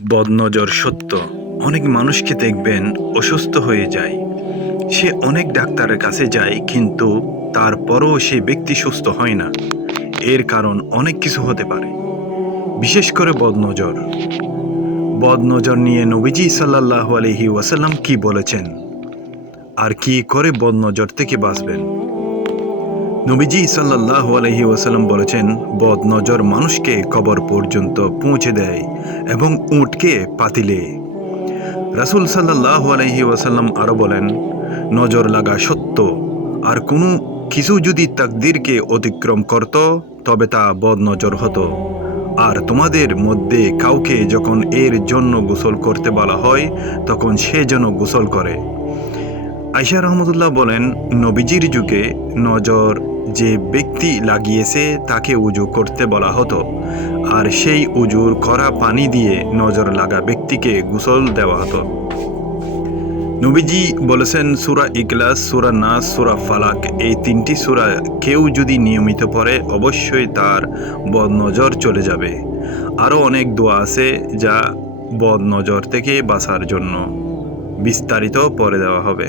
বদনজর সত্য। অনেক মানুষকে দেখবেন অসুস্থ হয়ে যায়। সে অনেক ডাক্তারের কাছে যায়, কিন্তু তারপরও সে ব্যক্তি সুস্থ হয় না। এর কারণ অনেক কিছু হতে পারে, বিশেষ করে বদনজর। বদনজর নিয়ে নবীজি সাল্লাল্লাহু আলাইহি ওয়াসাল্লাম কি বলেছেন, আর কি করে বদনজর থেকে বাঁচবেন। নবীজি সাল্লাল্লাহু আলাইহি ওয়াসাল্লাম বলেছেন, বদনজর মানুষকে কবর পর্যন্ত পৌঁছে দেয় এবং উটকে পাতিলে। রাসূল সাল্লাল্লাহু আলাইহি ওয়াসাল্লাম আরও বলেন, নজর লাগা সত্য, আর কোনো কিছু যদি তাকদীরকে অতিক্রম করত তবে তা বদনজর হতো। আর তোমাদের মধ্যে কাউকে যখন এর জন্য গোসল করতে বলা হয়, তখন সে যেন গোসল করে। আয়েশা রহমতুল্লাহ বলেন, নবীজির যুগে নজর যে ব্যক্তি লাগিয়েছে তাকে উজু করতে বলা হতো, আর সেই উজুর করা পানি দিয়ে নজর লাগা ব্যক্তিকে গোসল দেওয়া হতো। নবীজি বলেছেন, সূরা ইখলাস, সূরা নাস, সূরা ফালাক, এই তিনটি সূরা কেউ যদি নিয়মিত পড়ে অবশ্যই তার বদনজর চলে যাবে। আরও অনেক দোয়া আছে যা বদনজর থেকে বাঁচার জন্য বিস্তারিত পড়ে দেওয়া হবে।